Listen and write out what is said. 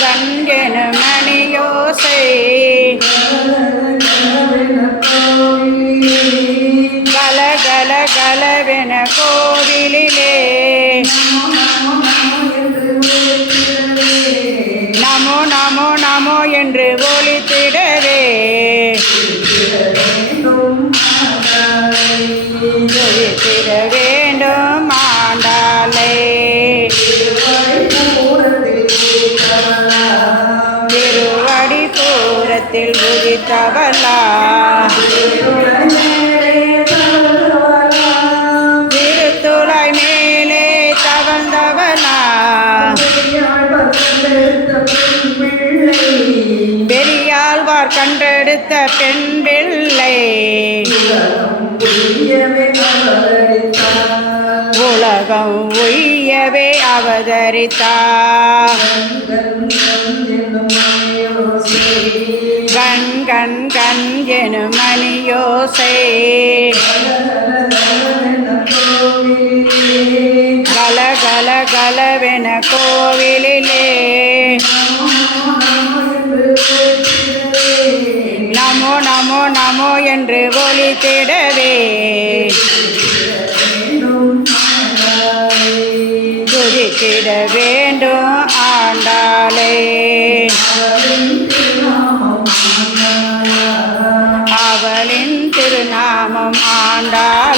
கண்கென மணியோசை கல கல கலவென கோவிலிலே நமோ நமோ நமோ என்று ஒலித்திடவே ஒலித்திட வேண்டும் ஆண்டாளை. திருவடி பூரத்தில் உதித்தவளா திருத்துளை மேலே தவழ்ந்தவளா பெரியாழ்வார் கண்டெடுத்த பெண் பிள்ளை உலகம் உய்யவே அவதரித்தார். கண் கண் கண் எனும் மணியோசை கல கல கலவென கோவிலிலே நமோ நமோ நமோ என்று ஒலித்திடவே துதித்திட வேண்டும் ஆண்டாளே. அவளின் திருநாமம் ஆண்டாள்.